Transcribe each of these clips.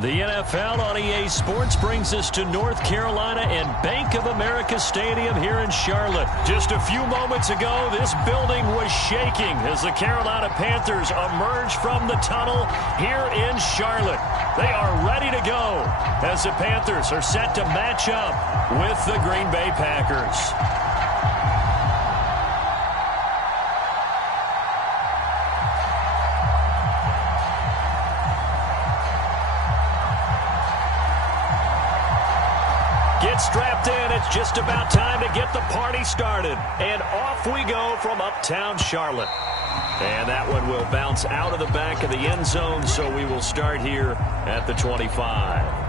The NFL on EA Sports brings us to North Carolina and Bank of America Stadium here in Charlotte. Just a few moments ago, this building was shaking as the Carolina Panthers emerged from the tunnel here in Charlotte. They are ready to go as the Panthers are set to match up with the Green Bay Packers. Strapped in, it's just about time to get the party started. And off we go from uptown Charlotte. And that one will bounce out of the back of the end zone, so we will start here at the 25.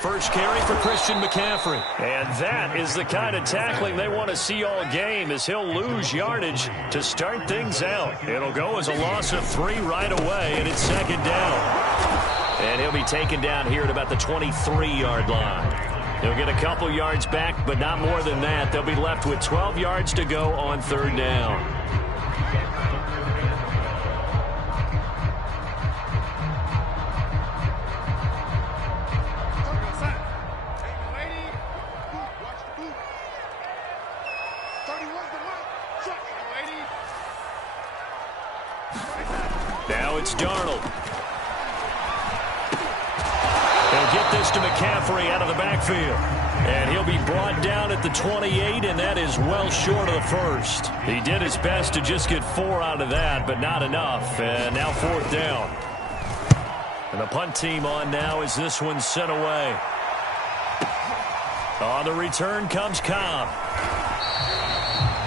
First carry for Christian McCaffrey. And that is the kind of tackling they want to see all game, as he'll lose yardage to start things out. It'll go as a loss of 3 right away, and it's second down. And he'll be taken down here at about the 23-yard line. He'll get a couple yards back, but not more than that. They'll be left with 12 yards to go on third down. Now it's Darnold. He'll get this to McCaffrey out of the backfield. And he'll be brought down at the 28, and that is well short of the first. He did his best to just get 4 out of that, but not enough. And now fourth down. And the punt team on now as this one's sent away. On the return comes Cobb.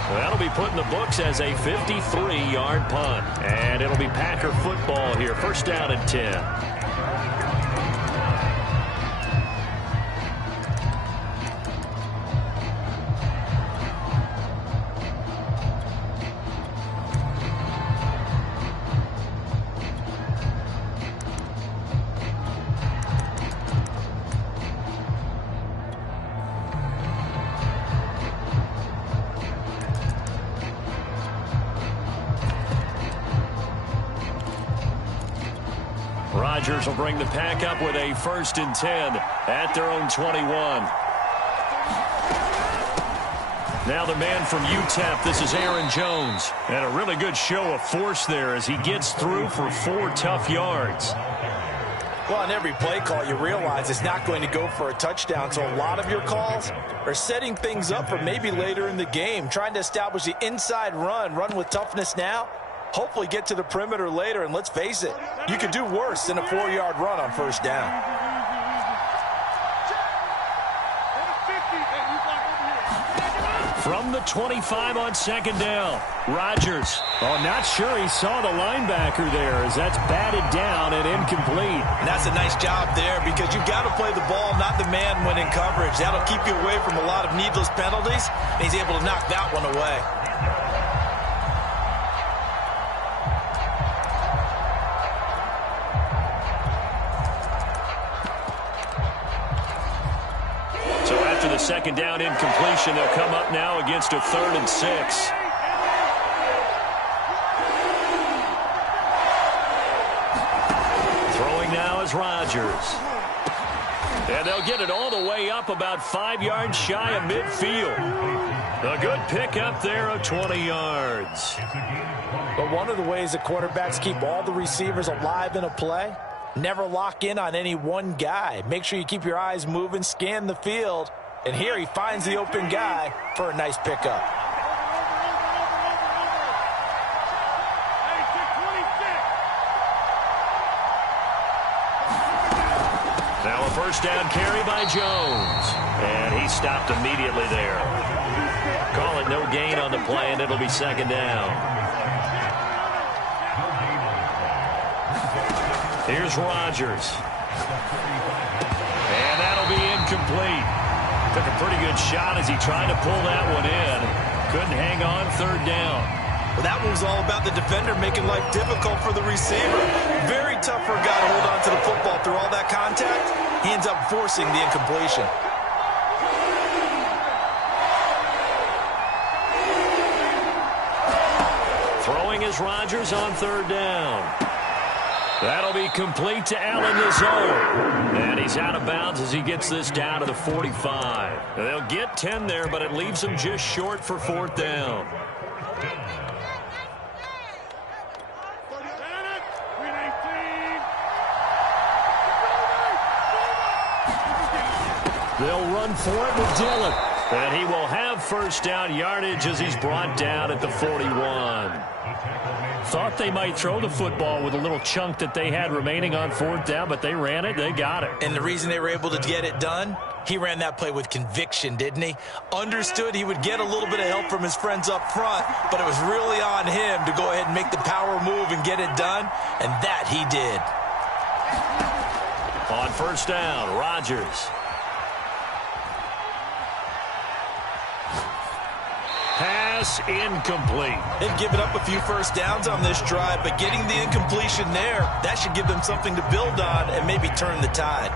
That'll be put in the books as a 53-yard punt. And it'll be Packer football here. First down and 10. Rodgers will bring the Pack up with a first and 10 at their own 21. Now the man from UTEP, this is Aaron Jones. And a really good show of force there as he gets through for 4 tough yards. Well, on every play call, you realize it's not going to go for a touchdown, so a lot of your calls are setting things up for maybe later in the game, trying to establish the inside run with toughness now. Hopefully get to the perimeter later, and let's face it, you could do worse than a 4-yard run on first down. From the 25 on second down, Rodgers. Oh, not sure he saw the linebacker there as that's batted down and incomplete. And that's a nice job there because you've got to play the ball, not the man when in coverage. That'll keep you away from a lot of needless penalties, and he's able to knock that one away. The second down incompletion, they'll come up now against a 3rd and 6. Throwing now is Rodgers. And they'll get it all the way up about 5 yards shy of midfield. A good pickup there of 20 yards. But one of the ways that quarterbacks keep all the receivers alive in a play, never lock in on any one guy. Make sure you keep your eyes moving, scan the field. And here he finds the open guy for a nice pickup. Now a first down carry by Jones. And he stopped immediately there. Call it no gain on the play, and it'll be second down. Here's Rodgers. incomplete. Took a pretty good shot as he tried to pull that one in. Couldn't hang on third down. Well, that one was all about the defender making life difficult for the receiver. Very tough for a guy to hold on to the football through all that contact. He ends up forcing the incompletion. Throwing is Rodgers on third down. That'll be complete to Allen Lazard. And he's out of bounds as he gets this down to the 45. They'll get 10 there, but it leaves them just short for fourth down. They'll run for it with Dillon. And he will have first down yardage as he's brought down at the 41. Thought they might throw the football with a little chunk that they had remaining on fourth down, but they ran it. They got it. And the reason they were able to get it done, he ran that play with conviction, didn't he? Understood he would get a little bit of help from his friends up front, but it was really on him to go ahead and make the power move and get it done, and that he did. On first down, Rodgers. Pass incomplete. They've given up a few first downs on this drive, but getting the incompletion there, that should give them something to build on and maybe turn the tide.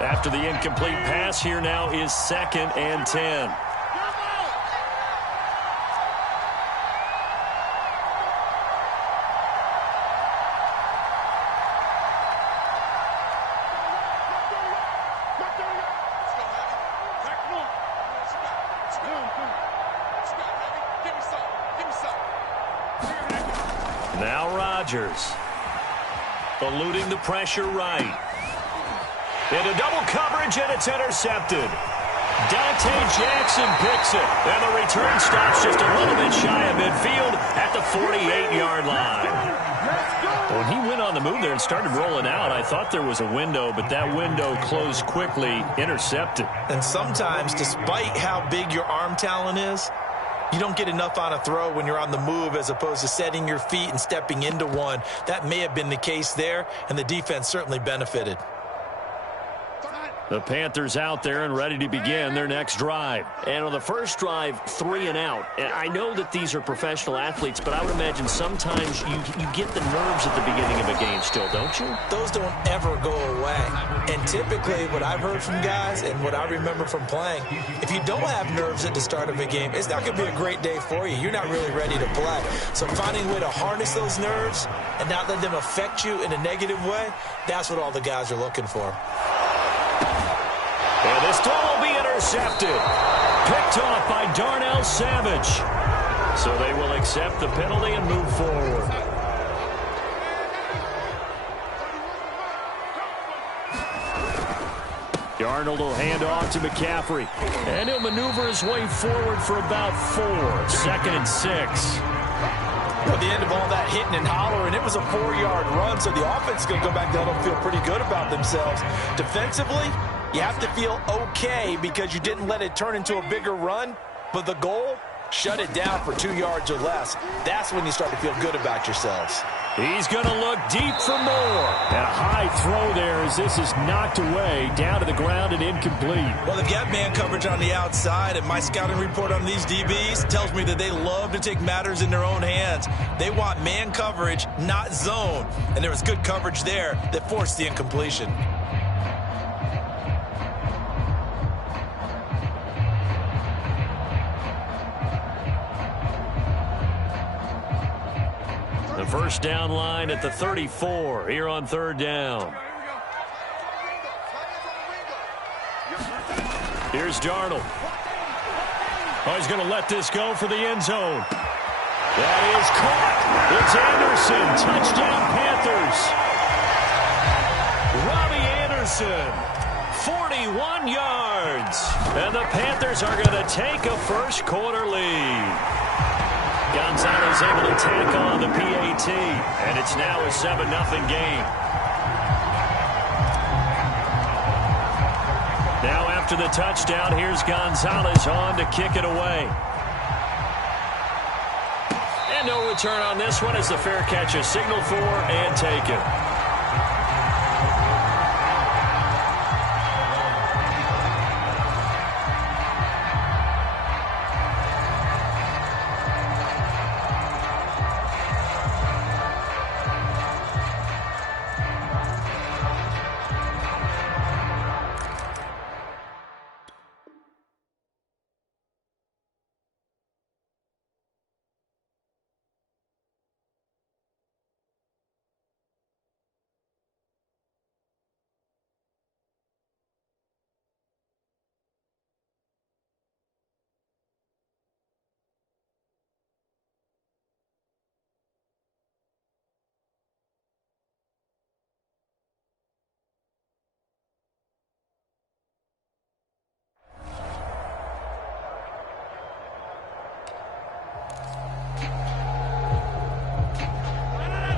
After the incomplete pass, here now is 2nd and 10. Now Rodgers, eluding the pressure right. Into double coverage, and it's intercepted. Dante Jackson picks it, and the return stops just a little bit shy of midfield at the 48-yard line. When he went on the move there and started rolling out, I thought there was a window, but that window closed quickly, intercepted. And sometimes, despite how big your arm talent is, you don't get enough on a throw when you're on the move as opposed to setting your feet and stepping into one. That may have been the case there, and the defense certainly benefited. The Panthers out there and ready to begin their next drive. And on the first drive, 3 and out. And I know that these are professional athletes, but I would imagine sometimes you get the nerves at the beginning of a game still, don't you? Those don't ever go away. And typically what I've heard from guys and what I remember from playing, if you don't have nerves at the start of a game, it's not going to be a great day for you. You're not really ready to play. So finding a way to harness those nerves and not let them affect you in a negative way, that's what all the guys are looking for. And this throw will be intercepted. Picked off by Darnell Savage. So they will accept the penalty and move forward. Darnold will hand off to McCaffrey. And he'll maneuver his way forward for about 4. 2nd and 6. At the end of all that hitting and hollering, it was a 4-yard run, so the offense is going to go back down and feel pretty good about themselves. Defensively, you have to feel okay because you didn't let it turn into a bigger run, but the goal, shut it down for 2 yards or less. That's when you start to feel good about yourselves. He's going to look deep for more. And a high throw there as this is knocked away, down to the ground and incomplete. Well, they've got man coverage on the outside, and my scouting report on these DBs tells me that they love to take matters in their own hands. They want man coverage, not zone. And there was good coverage there that forced the incompletion. The first down line at the 34 here on third down. Here's Darnold. Oh, he's going to let this go for the end zone. That is caught. It's Anderson. Touchdown, Panthers. Robbie Anderson, 41 yards. And the Panthers are going to take a first quarter lead. Gonzalez able to tackle on the PAT, and it's now a 7-0 game. Now after the touchdown, here's Gonzalez on to kick it away. And no return on this one as the fair catch is signaled for and taken.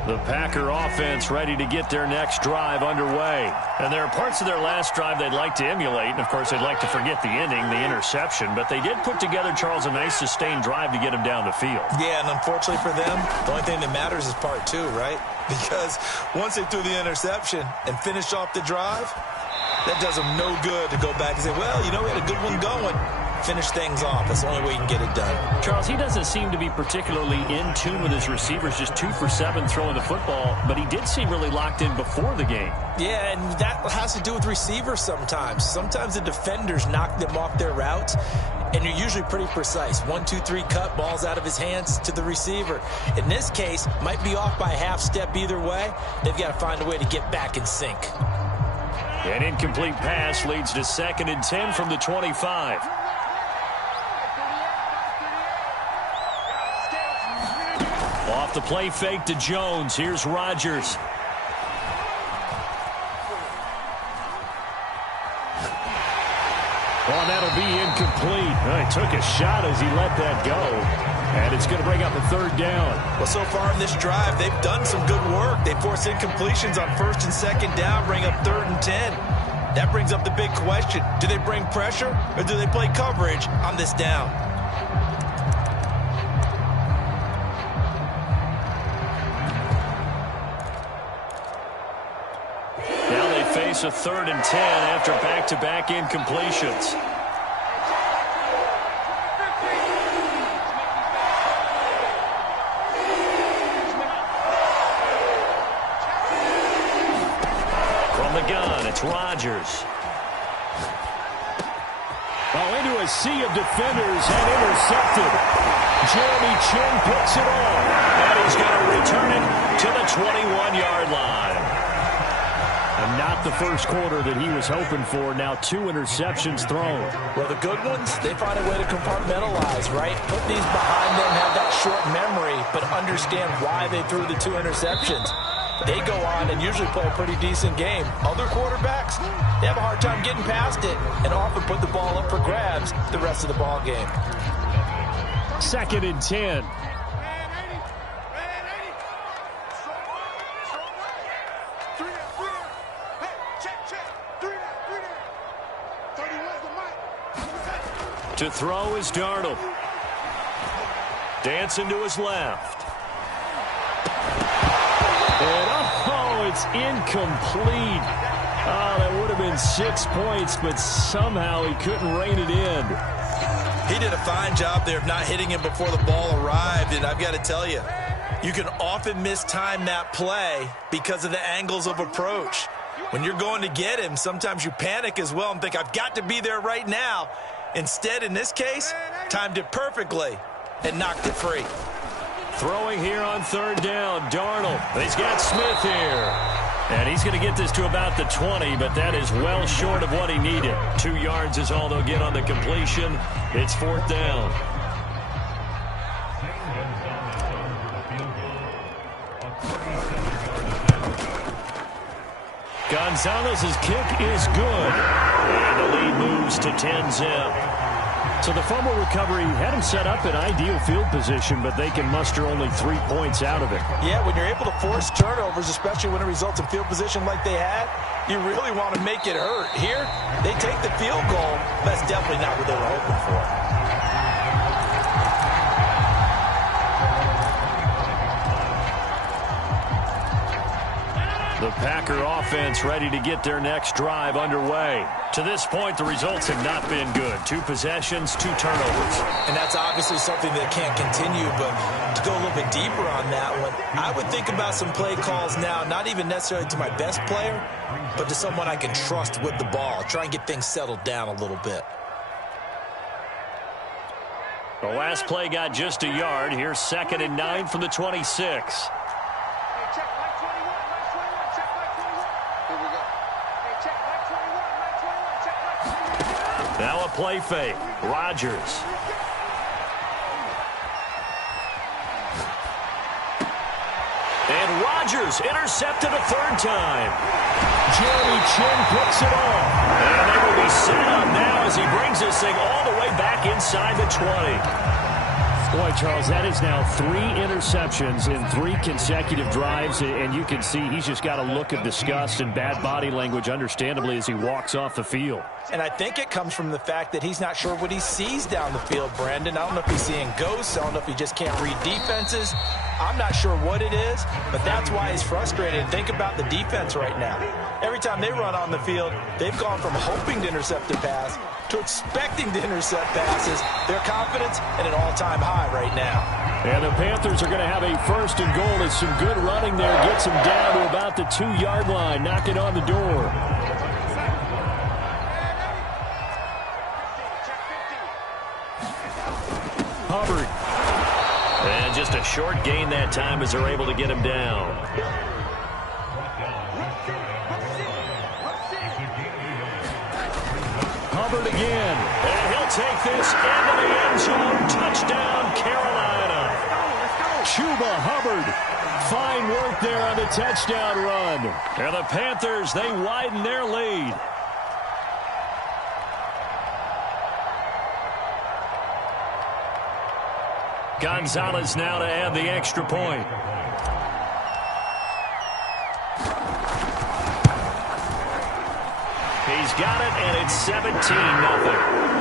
The Packer offense ready to get their next drive underway. And there are parts of their last drive they'd like to emulate. And, of course, they'd like to forget the inning, the interception. But they did put together, Charles, a nice sustained drive to get him down the field. Yeah, and unfortunately for them, the only thing that matters is part two, right? Because once they threw the interception and finished off the drive, that does them no good to go back and say, well, you know, we had a good one going. Finish things off. That's the only way you can get it done. Charles, he doesn't seem to be particularly in tune with his receivers, just 2 for 7 throwing the football, but he did seem really locked in before the game. Yeah, and that has to do with receivers sometimes. Sometimes the defenders knock them off their routes, and you're usually pretty precise. 1, 2, 3 cut, balls out of his hands to the receiver. In this case, might be off by a half step either way. They've got to find a way to get back in sync. An incomplete pass leads to 2nd and 10 from the 25. Off the play fake to Jones. Here's Rodgers. Well, that'll be incomplete. He took a shot as he let that go. And it's going to bring up a 3rd down. Well, so far in this drive, they've done some good work. They force incompletions on 1st and 2nd down, bring up 3rd and 10. That brings up the big question. Do they bring pressure or do they play coverage on this down? Face a 3rd and 10 after back-to-back incompletions. From the gun, it's Rodgers. Oh, into a sea of defenders and intercepted. Jeremy Chin picks it off, and he's going to return it to the 21-yard line. And not the first quarter that he was hoping for. Now 2 interceptions thrown. Well, the good ones, they find a way to compartmentalize, right? Put these behind them, have that short memory, but understand why they threw the 2 interceptions. They go on and usually play a pretty decent game. Other quarterbacks, they have a hard time getting past it and often put the ball up for grabs the rest of the ball game. 2nd and 10. To throw is Darnold. Dancing to his left. And, it's incomplete. Oh, that would have been 6 points, but somehow he couldn't rein it in. He did a fine job there of not hitting him before the ball arrived, and I've got to tell you, you can often mistime that play because of the angles of approach. When you're going to get him, sometimes you panic as well and think, I've got to be there right now. Instead, in this case, timed it perfectly and knocked it free. Throwing here on 3rd down, Darnold. He's got Smith here. And he's going to get this to about the 20, but that is well short of what he needed. 2 yards is all they'll get on the completion. It's 4th down. Gonzalez's kick is good. And the lead moves to 10-zip. So the fumble recovery had him set up in ideal field position, but they can muster only 3 points out of it. Yeah, when you're able to force turnovers, especially when it results in field position like they had, you really want to make it hurt. Here, they take the field goal. That's definitely not what they were hoping for. Packer offense ready to get their next drive underway. To this point, the results have not been good. 2 possessions, 2 turnovers. And that's obviously something that can't continue, but to go a little bit deeper on that one, I would think about some play calls now, not even necessarily to my best player, but to someone I can trust with the ball. Try and get things settled down a little bit. The last play got just a yard. Here's 2nd and 9 from the 26. Now a play fake. Rodgers. And Rodgers intercepted a 3rd time. Jeremy Chin picks it off. And they will be set up now as he brings this thing all the way back inside the 20. Boy, Charles, that is now 3 interceptions in 3 consecutive drives, and you can see he's just got a look of disgust and bad body language, understandably, as he walks off the field. And I think it comes from the fact that he's not sure what he sees down the field, Brandon. I don't know if he's seeing ghosts. I don't know if he just can't read defenses. I'm not sure what it is, but that's why he's frustrated. And think about the defense right now. Every time they run on the field, they've gone from hoping to intercept a pass to expecting to intercept passes. Their confidence at an all-time high right now. And the Panthers are going to have a 1st and goal as some good running there gets them down to about the 2-yard line, knocking on the door. Hubbard. And just a short gain that time as they're able to get him down. Hubbard again. And he'll take this into the end zone. Touchdown, Carolina. Chuba Hubbard. Fine work there on the touchdown run. And the Panthers, they widen their lead. Gonzalez now to add the extra point. He's got it, and it's 17-0.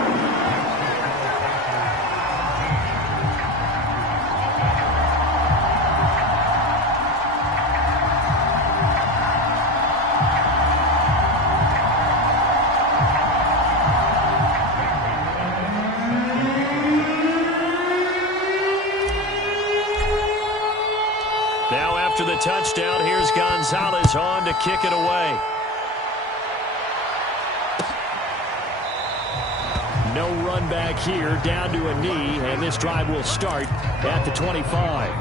Now after the touchdown, here's Gonzalez on to kick it away. No run back here, down to a knee, and this drive will start at the 25.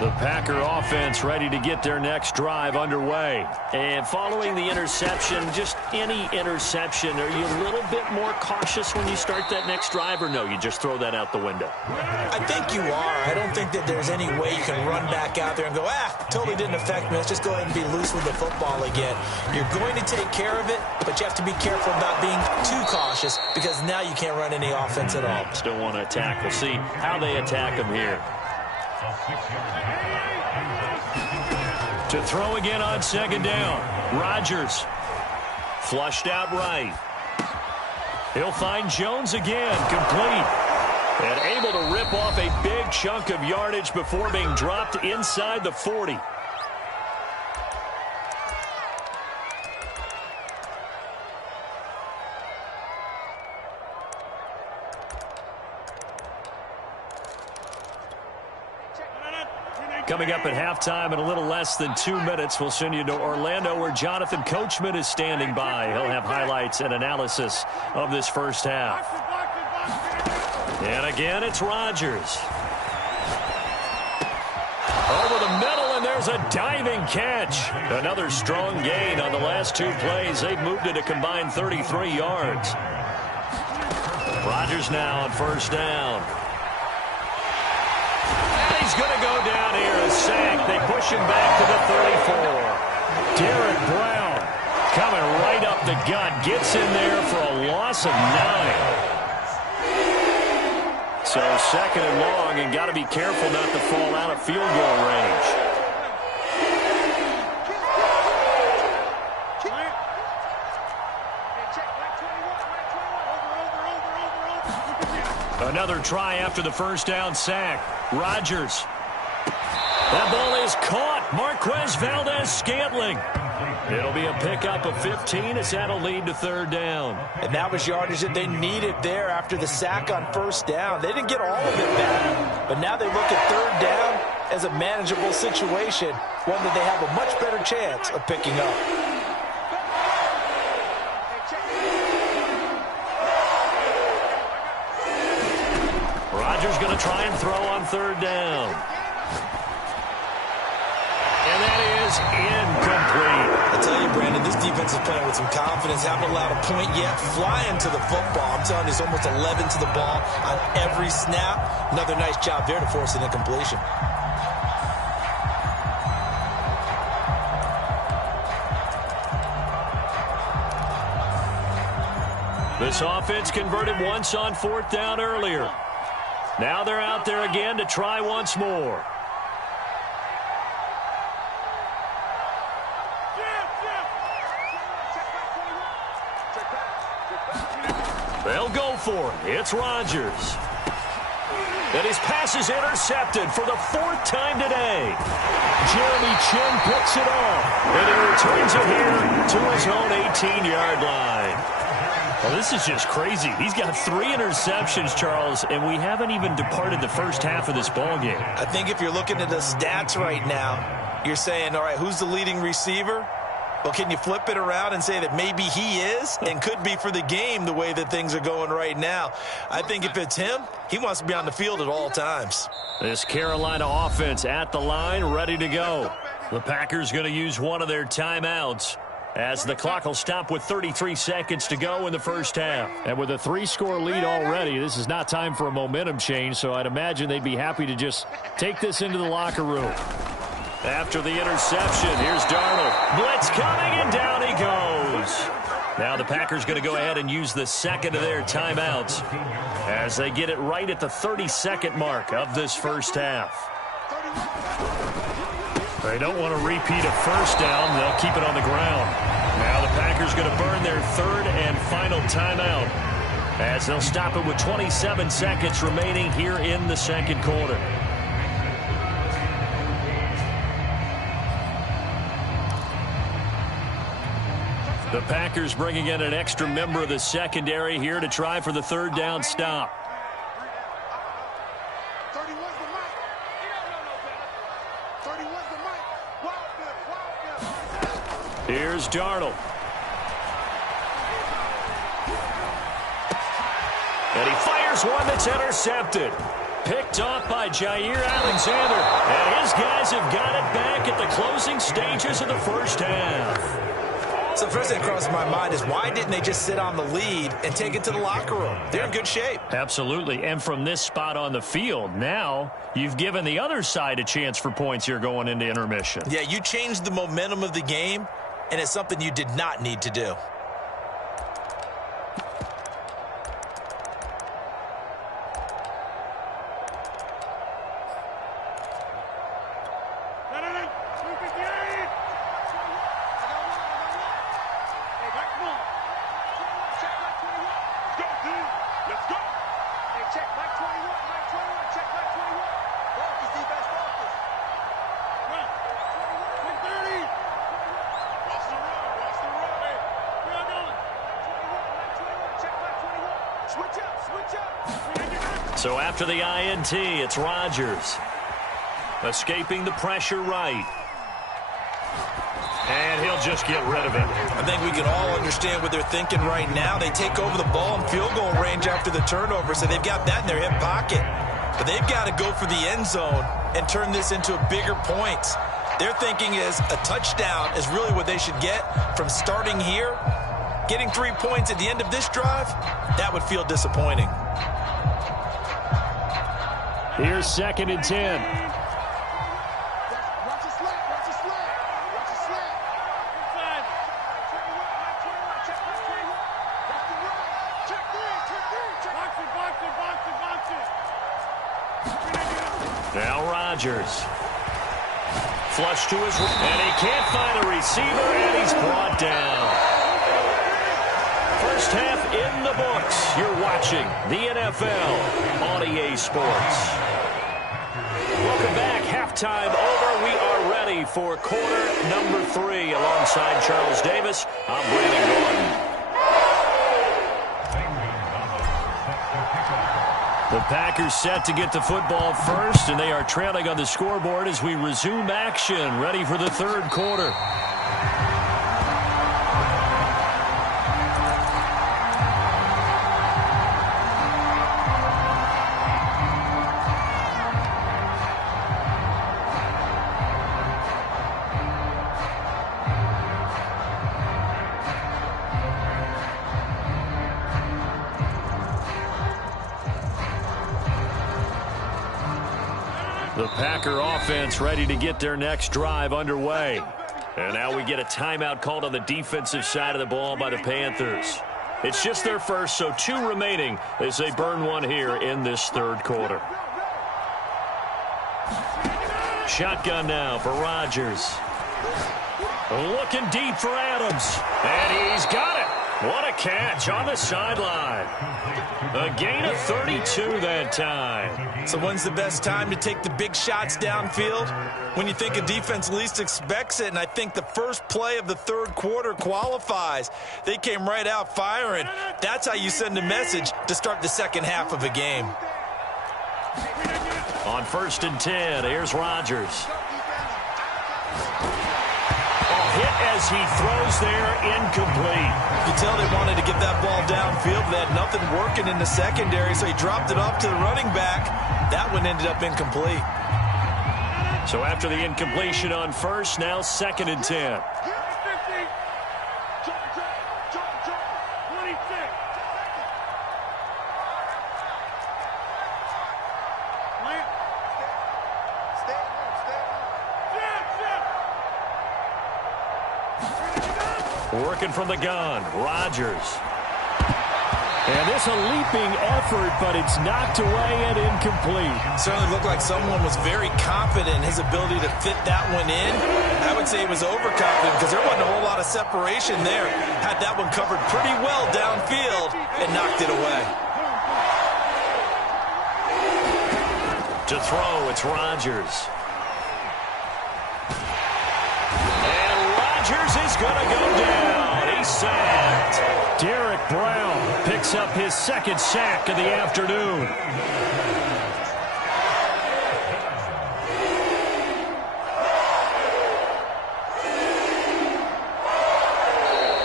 The Packer offense ready to get their next drive underway. And following the interception, just any interception, are you a little bit more cautious when you start that next drive, or no, you just throw that out the window? I think you are. I don't think that there's any way you can run back out there and go, totally didn't affect me. Let's just go ahead and be loose with the football again. You're going to take care of it, but you have to be careful about being too cautious because now you can't run any offense at all. Still want to attack. We'll see how they attack them here. To throw again on 2nd down. Rodgers. Flushed out right. He'll find Jones again. Complete. And able to rip off a big chunk of yardage before being dropped inside the 40. Coming up at halftime in a little less than 2 minutes, we'll send you to Orlando where Jonathan Coachman is standing by. He'll have highlights and analysis of this first half. And again, it's Rodgers. Over the middle, and there's a diving catch. Another strong gain on the last 2 plays. They've moved it a combined 33 yards. Rodgers now on 1st down. He's going to go down here, a sack. They push him back to the 34. Derek Brown coming right up the gut. Gets in there for a loss of 9. So 2nd and long, and got to be careful not to fall out of field goal range. Another try after the first down sack. Rodgers. That ball is caught. Marquez Valdez-Scantling. It'll be a pickup of 15 as that'll lead to third down. And that was yardage that they needed there after the sack on first down. They didn't get all of it back, but now they look at third down as a manageable situation, one that they have a much better chance of picking up. Rodgers going to try and throw on third down. And that is incomplete. I tell you, Brandon, this defense is playing with some confidence. Haven't allowed a point yet. Flying to the football. I'm telling you, it's almost 11 to the ball on every snap. Another nice job there to force an incompletion. This offense converted once on fourth down earlier. Now they're out there again to try once more. They'll go for it. It's Rodgers. And his pass is intercepted for the fourth time today. Jeremy Chin picks it off. And he returns it here to his own 18-yard line. Well, this is just crazy. He's got 3 interceptions, Charles, and we haven't even departed the first half of this ballgame. I think if you're looking at the stats right now, you're saying, all right, who's the leading receiver? Well, can you flip it around and say that maybe he is and could be for the game the way that things are going right now? I think if it's him, he wants to be on the field at all times. This Carolina offense at the line, ready to go. The Packers going to use one of their timeouts, as the clock will stop with 33 seconds to go in the first half. And with a 3-score lead already, this is not time for a momentum change, so I'd imagine they'd be happy to just take this into the locker room. After the interception, here's Darnold. Blitz coming, and down he goes. Now the Packers going to go ahead and use the second of their timeouts as they get it right at the 30-second mark of this first half. They don't want to repeat a first down. They'll keep it on the ground. Now the Packers going to burn their third and final timeout as they'll stop it with 27 seconds remaining here in the second quarter. The Packers bringing in an extra member of the secondary here to try for the third down stop. Here's Darnold. And he fires one that's intercepted. Picked off by Jair Alexander. And his guys have got it back at the closing stages of the first half. So the first thing that crosses my mind is why didn't they just sit on the lead and take it to the locker room? They're in good shape. Absolutely. And from this spot on the field, now you've given the other side a chance for points here going into intermission. Yeah, you changed the momentum of the game, and it's something you did not need to do. So after the INT, it's Rodgers. Escaping the pressure right. And he'll just get rid of it. I think we can all understand what they're thinking right now. They take over the ball in field goal range after the turnover, so they've got that in their hip pocket. But they've got to go for the end zone and turn this into bigger points. Their thinking is a touchdown is really what they should get from starting here. Getting 3 points at the end of this drive, that would feel disappointing. Here's 2nd and 10. Now Rodgers. Flush to his right, and he can't find a receiver, and he's brought down. First half in the books. You're watching the NFL on EA Sports. Welcome back. Halftime over. We are ready for quarter number 3. Alongside Charles Davis, I'm Brandon Gordon. The Packers set to get the football first, and they are trailing on the scoreboard as we resume action, ready for the third quarter. The Packer offense ready to get their next drive underway. And now we get a timeout called on the defensive side of the ball by the Panthers. It's just their first, so 2 remaining as they burn one here in this third quarter. Shotgun now for Rodgers. Looking deep for Adams. And he's got it. What a catch on the sideline. A gain of 32 that time. So when's the best time to take the big shots downfield? When you think a defense least expects it, and I think the first play of the third quarter qualifies. They came right out firing. That's how you send a message to start the second half of a game. On 1st and 10, here's Rodgers. Hit as he throws there, incomplete. You can tell they wanted to get that ball downfield. They had nothing working in the secondary, so he dropped it off to the running back. That one ended up incomplete. So after the incompletion on 1st, now 2nd and 10. Working from the gun, Rodgers. And this a leaping effort, but it's knocked away and incomplete. Certainly looked like someone was very confident in his ability to fit that one in. I would say he was overconfident because there wasn't a whole lot of separation there. Had that one covered pretty well downfield and knocked it away. To throw, it's Rodgers. And Rodgers is going to go down. He's sacked. Derek Brown picks up his 2nd sack of the afternoon.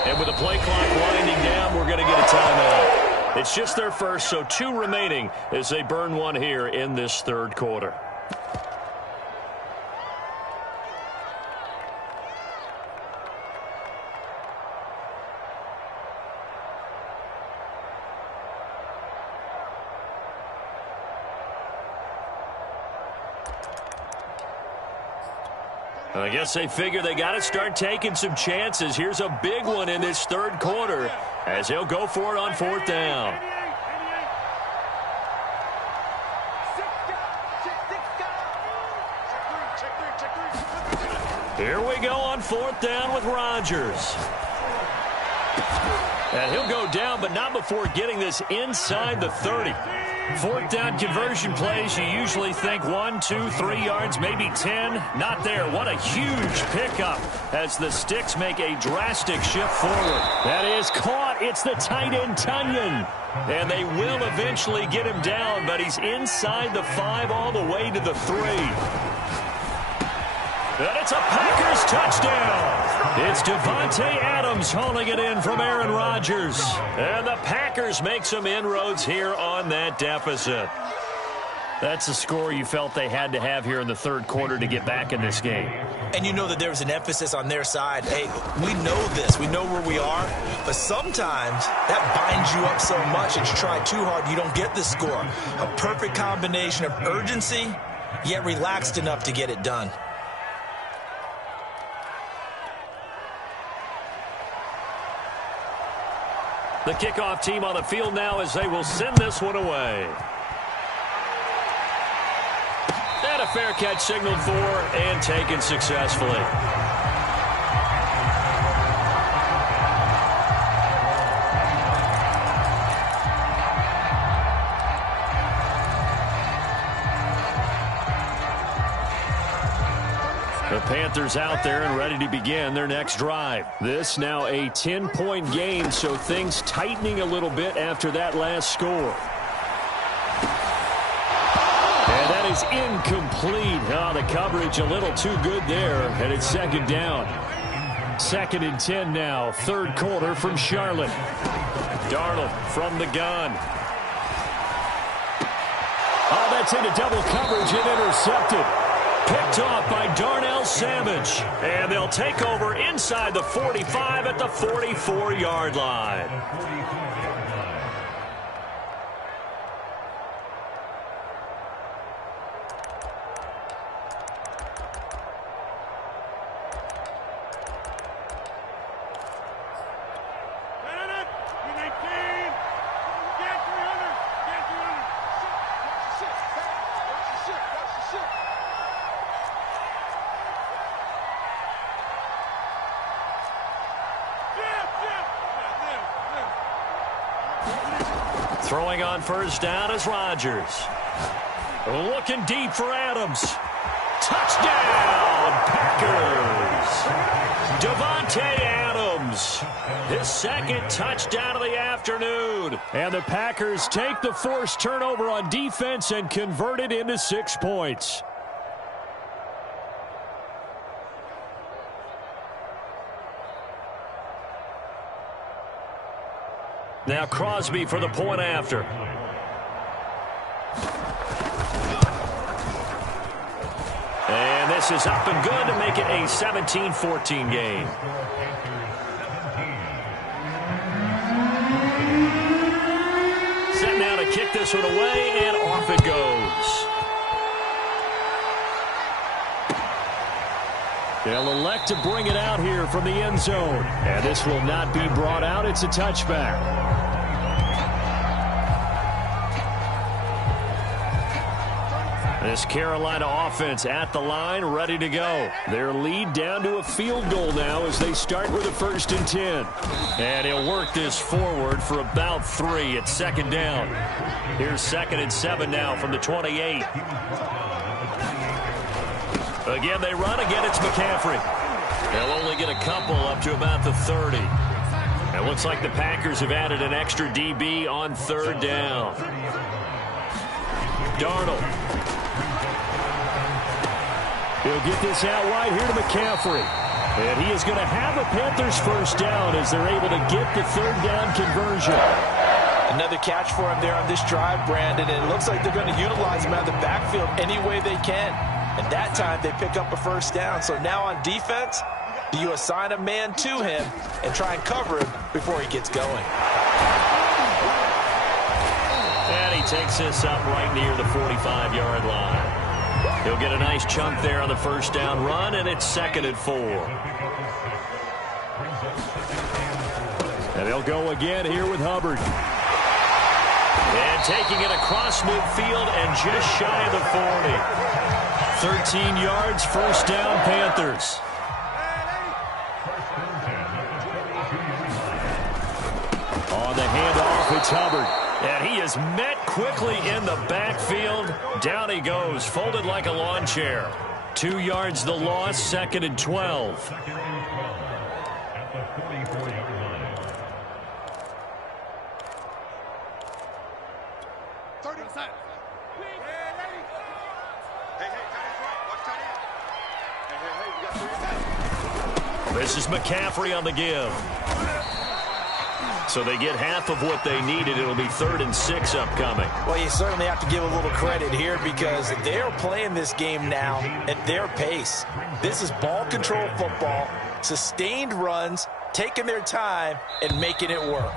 And with the play clock winding down, we're going to get a timeout. It's just their first, so 2 remaining as they burn one here in this third quarter. I guess they figure they got to start taking some chances. Here's a big one in this third quarter as he'll go for it on 4th down. Here we go on 4th down with Rodgers. And he'll go down, but not before getting this inside the 30. 4th down conversion plays, you usually think 1, 2, 3 yards, maybe 10. Not there. What a huge pickup as the Sticks make a drastic shift forward. That is caught. It's the tight end, Tunyon. And they will eventually get him down, but he's inside the 5 all the way to the 3. And it's a Packers touchdown. It's Devontae Adams hauling it in from Aaron Rodgers. And the Packers make some inroads here on that deficit. That's the score you felt they had to have here in the third quarter to get back in this game. And you know that there was an emphasis on their side. Hey, we know this. We know where we are. But sometimes that binds you up so much that you try too hard, you don't get the score. A perfect combination of urgency, yet relaxed enough to get it done. The kickoff team on the field now as they will send this one away. And a fair catch signaled for and taken successfully. The Panthers out there and ready to begin their next drive. This now a 10-point game, so things tightening a little bit after that last score. And that is incomplete. Oh, the coverage a little too good there, and it's second down. 2nd and 10 now, third quarter from Charlotte. Darnold from the gun. Oh, that's into double coverage and intercepted. Picked off by Darnell Savage. And they'll take over inside the 45 at the 44-yard line. Throwing on first down is Rodgers. Looking deep for Adams. Touchdown, Packers. Davante Adams. His second touchdown of the afternoon. And the Packers take the forced turnover on defense and convert it into 6 points. Now Crosby for the point after. And this is up and good to make it a 17-14 game. Set now to kick this one away, and off it goes. They'll elect to bring it out here from the end zone. And this will not be brought out. It's a touchback. This Carolina offense at the line, ready to go. Their lead down to a field goal now as they start with a 1st and 10. And he'll work this forward for about 3 at second down. Here's 2nd and 7 now from the 28. Again, they run. Again, it's McCaffrey. They'll only get a couple up to about the 30. It looks like the Packers have added an extra DB on 3rd down. Darnold. He'll get this out wide here to McCaffrey. And he is going to have a Panthers 1st down as they're able to get the 3rd down conversion. Another catch for him there on this drive, Brandon. And it looks like they're going to utilize him out of the backfield any way they can. And that time they pick up a 1st down. So now on defense, do you assign a man to him and try and cover him before he gets going? And he takes this up right near the 45-yard line. He'll get a nice chunk there on the 1st down run, and it's 2nd and 4. And they'll go again here with Hubbard. And taking it across midfield and just shy of the 40. 13 yards, 1st down, Panthers. On the handoff, it's Hubbard. And he is met quickly in the backfield. Down he goes, folded like a lawn chair. 2 yards the loss, 2nd and 12. This is McCaffrey on the give. So they get half of what they needed. It'll be 3rd and 6 upcoming. Well, you certainly have to give a little credit here because they're playing this game now at their pace. This is ball control football, sustained runs, taking their time, and making it work.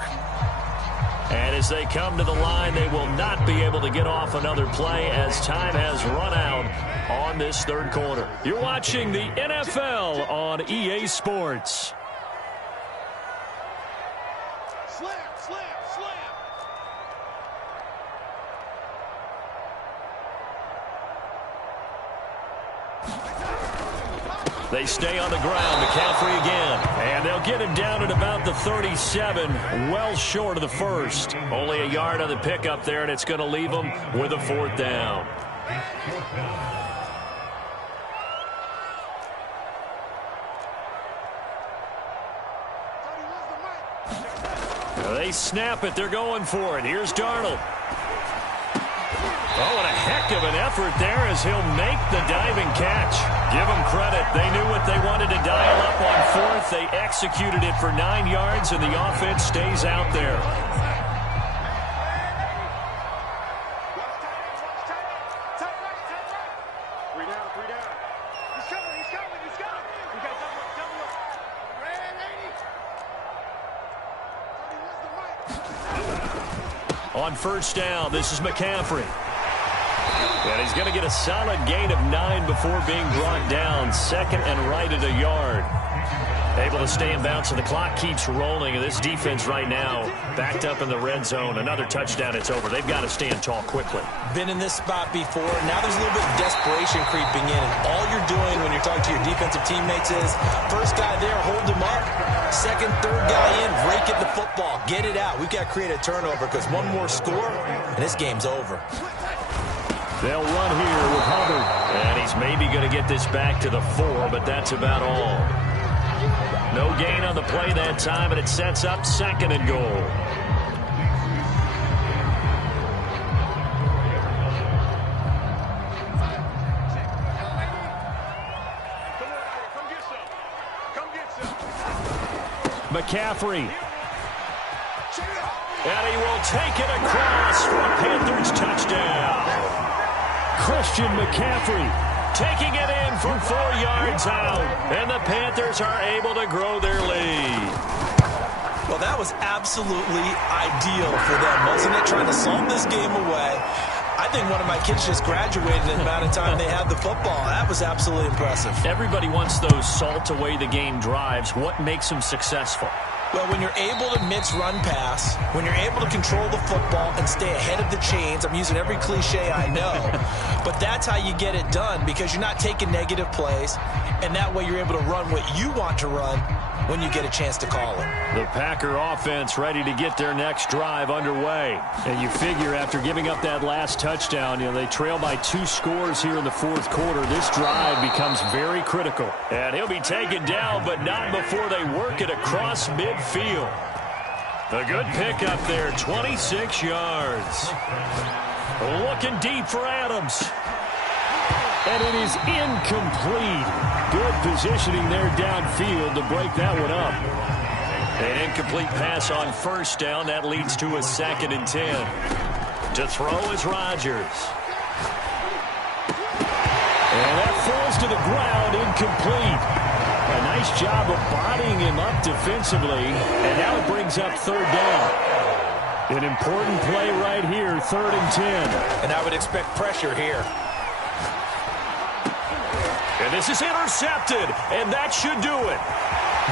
And as they come to the line, they will not be able to get off another play as time has run out on this 3rd quarter. You're watching the NFL on EA Sports. They stay on the ground. McCaffrey again. And they'll get him down at about the 37, well short of the 1st. Only a yard on the pickup there, and it's going to leave them with a 4th down. They snap it. They're going for it. Here's Darnold. Oh, and a heck of an effort there as he'll make the diving catch. Give them credit. They knew what they wanted to dial up on fourth. They executed it for 9 yards, and the offense stays out there. On first down, this is McCaffrey. And he's going to get a solid gain of 9 before being brought down. Second and right at a yard. Able to stay in bounds, and the clock keeps rolling. And this defense right now backed up in the red zone. Another touchdown, it's over. They've got to stand tall quickly. Been in this spot before. Now there's a little bit of desperation creeping in. And all you're doing when you're talking to your defensive teammates is, first guy there, hold him up. Second, third guy in, break it the football. Get it out. We've got to create a turnover because one more score, and this game's over. They'll run here with Hubbard. And he's maybe going to get this back to the 4, but that's about all. No gain on the play that time, and it sets up second and goal. McCaffrey. And he will take it across for a Panthers touchdown. Christian McCaffrey taking it in from 4 yards out. And the Panthers are able to grow their lead. Well, that was absolutely ideal for them, wasn't it? Trying to slow this game away. I think one of my kids just graduated in the amount of time they had the football. That was absolutely impressive. Everybody wants those salt away the game drives. What makes them successful? Well, when you're able to mix run pass, when you're able to control the football and stay ahead of the chains, I'm using every cliche I know, but that's how you get it done because you're not taking negative plays, and that way you're able to run what you want to run when you get a chance to call it. The Packer offense ready to get their next drive underway. And you figure after giving up that last touchdown, they trail by 2 scores here in the fourth quarter. This drive becomes very critical. And he'll be taken down, but not before they work it across midfield. A good pickup there, 26 yards. Looking deep for Adams. And it is incomplete. Good positioning there downfield to break that one up. An incomplete pass on first down. That leads to a 2nd and 10. To throw is Rodgers. And that falls to the ground, incomplete. A nice job of bodying him up defensively. And now it brings up 3rd down. An important play right here, 3rd and 10. And I would expect pressure here. And this is intercepted, and that should do it.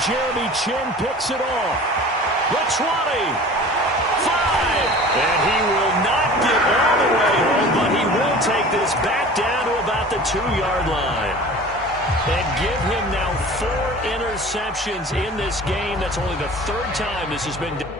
Jeremy Chin picks it off. The 20, 5, and he will not get all the way home, but he will take this back down to about the 2-yard line. And give him now 4 interceptions in this game. That's only the 3rd time this has been done.